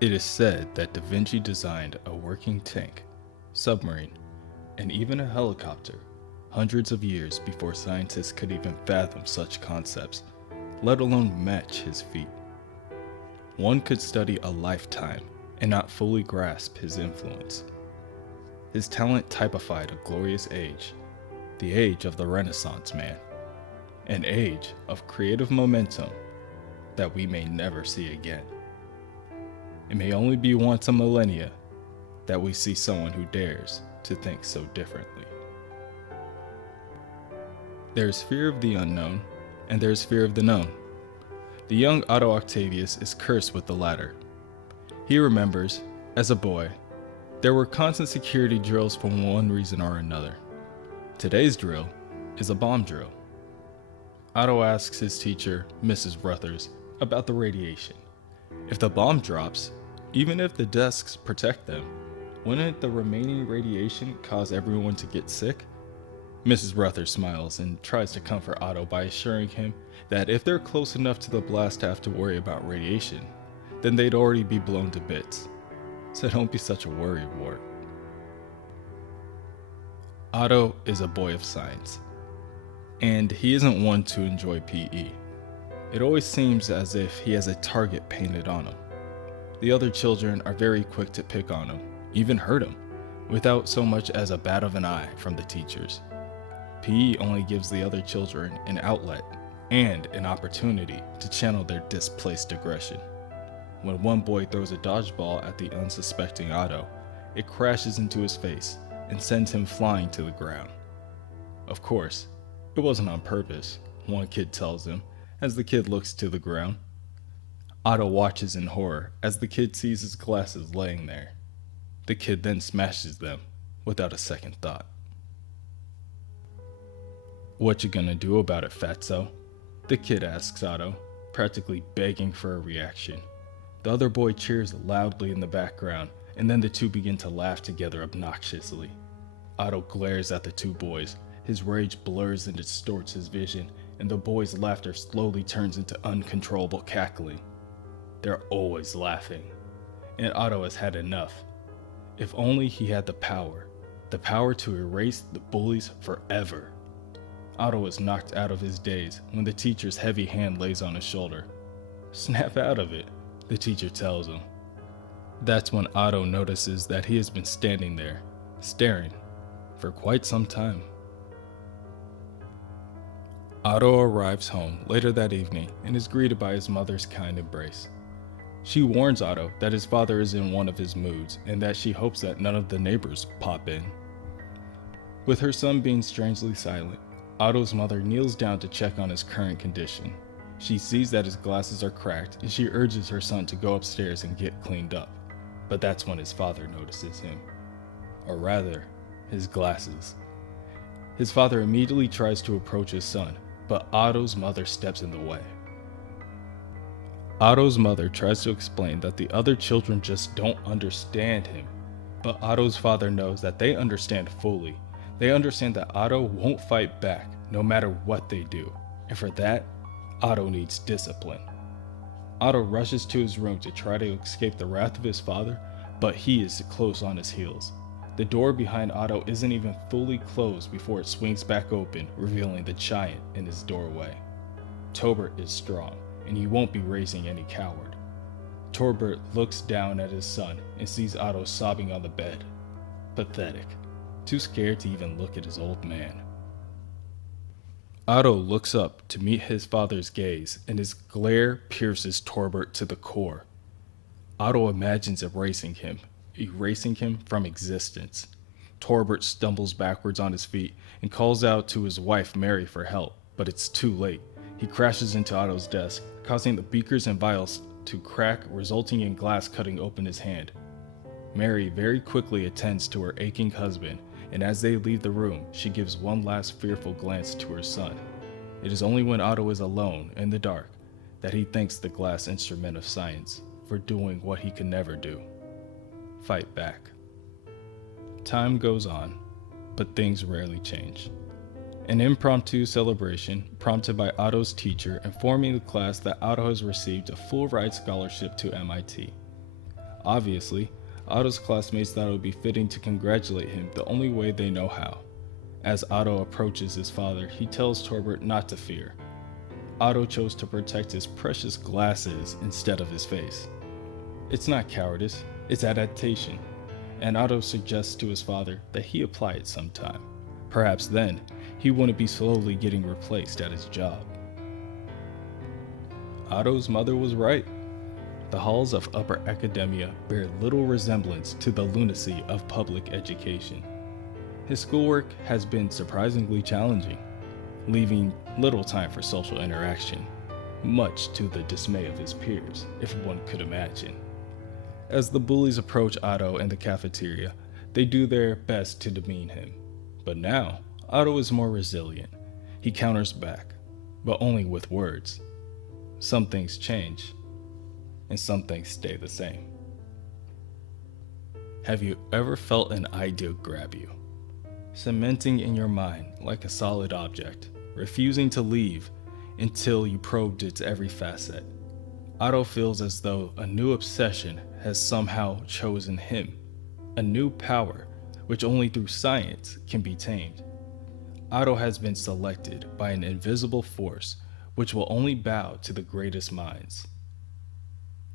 It is said that Da Vinci designed a working tank, submarine, and even a helicopter hundreds of years before scientists could even fathom such concepts, let alone match his feat. One could study a lifetime and not fully grasp his influence. His talent typified a glorious age, the age of the Renaissance man, an age of creative momentum that we may never see again. It may only be once a millennia that we see someone who dares to think so differently. There is fear of the unknown, and there is fear of the known. The young Otto Octavius is cursed with the latter. He remembers, as a boy, there were constant security drills for one reason or another. Today's drill is a bomb drill. Otto asks his teacher, Mrs. Ruthers, about the radiation. If the bomb drops, even if the desks protect them, wouldn't the remaining radiation cause everyone to get sick? Mrs. Ruthers smiles and tries to comfort Otto by assuring him that if they're close enough to the blast to have to worry about radiation, then they'd already be blown to bits. So don't be such a worrywart. Otto is a boy of science, and he isn't one to enjoy PE. It always seems as if he has a target painted on him. The other children are very quick to pick on him, even hurt him, without so much as a bat of an eye from the teachers. PE only gives the other children an outlet and an opportunity to channel their displaced aggression. When one boy throws a dodgeball at the unsuspecting Otto, it crashes into his face and sends him flying to the ground. Of course, it wasn't on purpose, one kid tells him as the kid looks to the ground. Otto watches in horror as the kid sees his glasses laying there. The kid then smashes them without a second thought. "What you gonna do about it, fatso?" the kid asks Otto, practically begging for a reaction. The other boy cheers loudly in the background, and then the two begin to laugh together obnoxiously. Otto glares at the two boys. His rage blurs and distorts his vision, and the boys' laughter slowly turns into uncontrollable cackling. They're always laughing, and Otto has had enough. If only he had the power to erase the bullies forever. Otto is knocked out of his daze when the teacher's heavy hand lays on his shoulder. "Snap out of it," the teacher tells him. That's when Otto notices that he has been standing there, staring, for quite some time. Otto arrives home later that evening and is greeted by his mother's kind embrace. She warns Otto that his father is in one of his moods and that she hopes that none of the neighbors pop in. With her son being strangely silent, Otto's mother kneels down to check on his current condition. She sees that his glasses are cracked and she urges her son to go upstairs and get cleaned up. But that's when his father notices him. Or rather, his glasses. His father immediately tries to approach his son, but Otto's mother steps in the way. Otto's mother tries to explain that the other children just don't understand him, but Otto's father knows that they understand fully. They understand that Otto won't fight back no matter what they do, and for that, Otto needs discipline. Otto rushes to his room to try to escape the wrath of his father, but he is close on his heels. The door behind Otto isn't even fully closed before it swings back open, revealing the giant in his doorway. Torbert is strong, and he won't be raising any coward. Torbert looks down at his son and sees Otto sobbing on the bed. Pathetic. Too scared to even look at his old man. Otto looks up to meet his father's gaze, and his glare pierces Torbert to the core. Otto imagines erasing him from existence. Torbert stumbles backwards on his feet and calls out to his wife Mary for help, but it's too late. He crashes into Otto's desk, causing the beakers and vials to crack, resulting in glass cutting open his hand. Mary very quickly attends to her aching husband, and as they leave the room, she gives one last fearful glance to her son. It is only when Otto is alone in the dark that he thanks the glass instrument of science for doing what he could never do: fight back. Time goes on, but things rarely change. An impromptu celebration prompted by Otto's teacher informing the class that Otto has received a full-ride scholarship to MIT. Obviously, Otto's classmates thought it would be fitting to congratulate him the only way they know how. As Otto approaches his father, he tells Torbert not to fear. Otto chose to protect his precious glasses instead of his face. It's not cowardice, it's adaptation, and Otto suggests to his father that he apply it sometime. Perhaps then, he wouldn't be slowly getting replaced at his job. Otto's mother was right. The halls of upper academia bear little resemblance to the lunacy of public education. His schoolwork has been surprisingly challenging, leaving little time for social interaction, much to the dismay of his peers, if one could imagine. As the bullies approach Otto in the cafeteria, they do their best to demean him. But now, Otto is more resilient. He counters back, but only with words. Some things change, and some things stay the same. Have you ever felt an idea grab you, cementing in your mind like a solid object, refusing to leave until you probed its every facet? Otto feels as though a new obsession has somehow chosen him, a new power which only through science can be tamed. Otto has been selected by an invisible force which will only bow to the greatest minds.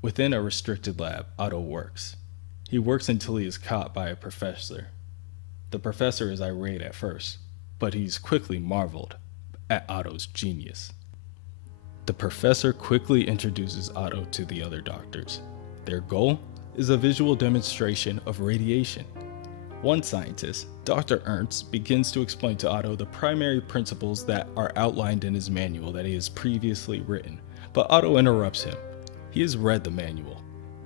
Within a restricted lab, Otto works. He works until he is caught by a professor. The professor is irate at first, but he's quickly marveled at Otto's genius. The professor quickly introduces Otto to the other doctors. Their goal is a visual demonstration of radiation. One scientist, Dr. Ernst, begins to explain to Otto the primary principles that are outlined in his manual that he has previously written, but Otto interrupts him. He has read the manual,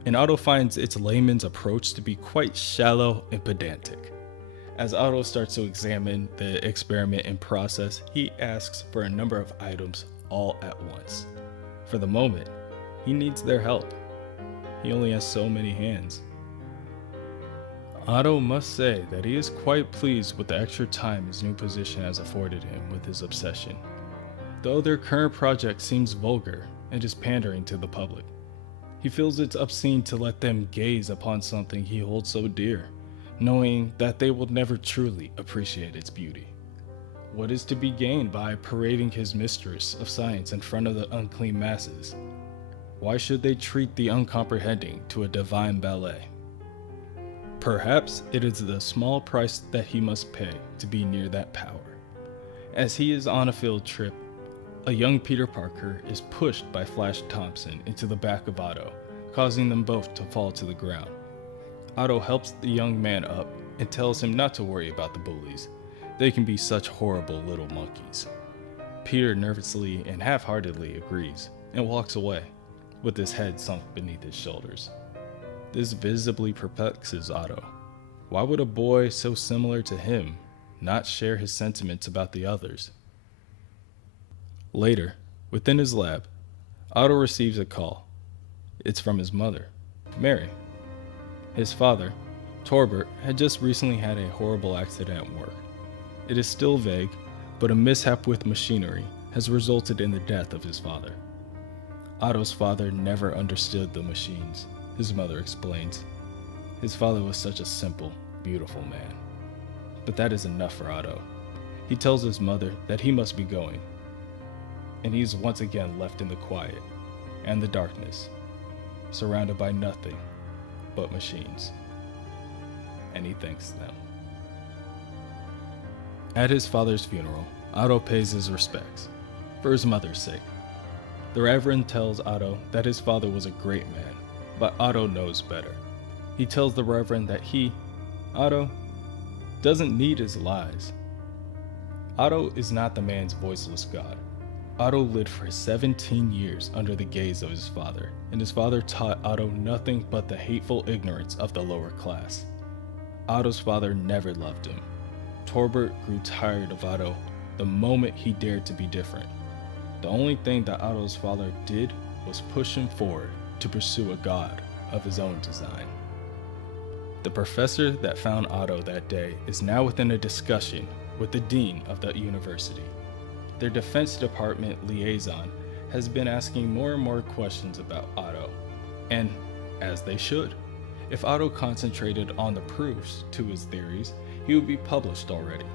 and Otto finds its layman's approach to be quite shallow and pedantic. As Otto starts to examine the experiment and process, he asks for a number of items all at once. For the moment, he needs their help. He only has so many hands. Otto must say that he is quite pleased with the extra time his new position has afforded him with his obsession, though their current project seems vulgar and is pandering to the public. He feels it's obscene to let them gaze upon something he holds so dear, knowing that they will never truly appreciate its beauty. What is to be gained by parading his mistress of science in front of the unclean masses? Why should they treat the uncomprehending to a divine ballet? Perhaps it is the small price that he must pay to be near that power. As he is on a field trip, a young Peter Parker is pushed by Flash Thompson into the back of Otto, causing them both to fall to the ground. Otto helps the young man up and tells him not to worry about the bullies. They can be such horrible little monkeys. Peter nervously and half-heartedly agrees and walks away, with his head sunk beneath his shoulders. This visibly perplexes Otto. Why would a boy so similar to him not share his sentiments about the others? Later, within his lab, Otto receives a call. It's from his mother, Mary. His father, Torbert, had just recently had a horrible accident at work. It is still vague, but a mishap with machinery has resulted in the death of his father. Otto's father never understood the machines, his mother explains. His father was such a simple, beautiful man. But that is enough for Otto. He tells his mother that he must be going, and he is once again left in the quiet and the darkness, surrounded by nothing but machines. And he thanks them. At his father's funeral, Otto pays his respects, for his mother's sake. The Reverend tells Otto that his father was a great man, but Otto knows better. He tells the Reverend that he, Otto, doesn't need his lies. Otto is not the man's voiceless god. Otto lived for 17 years under the gaze of his father, and his father taught Otto nothing but the hateful ignorance of the lower class. Otto's father never loved him. Torbert grew tired of Otto the moment he dared to be different. The only thing that Otto's father did was push him forward to pursue a god of his own design. The professor that found Otto that day is now within a discussion with the dean of the university. Their defense department liaison has been asking more and more questions about Otto, and as they should. If Otto concentrated on the proofs to his theories, he would be published already.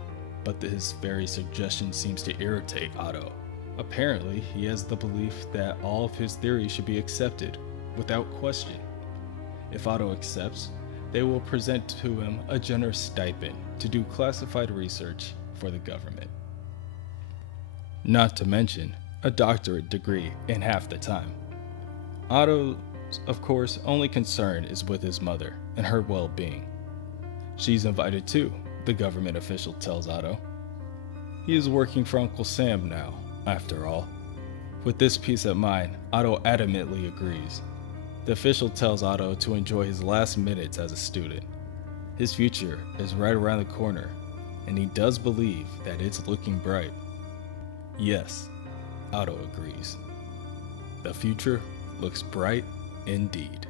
But his very suggestion seems to irritate Otto. Apparently, he has the belief that all of his theories should be accepted without question. If Otto accepts, they will present to him a generous stipend to do classified research for the government. Not to mention a doctorate degree in half the time. Otto's, of course, only concern is with his mother and her well-being. She's invited too, the government official tells Otto. He is working for Uncle Sam now, after all. With this peace of mind, Otto adamantly agrees. The official tells Otto to enjoy his last minutes as a student. His future is right around the corner, and he does believe that it's looking bright. Yes, Otto agrees. The future looks bright indeed.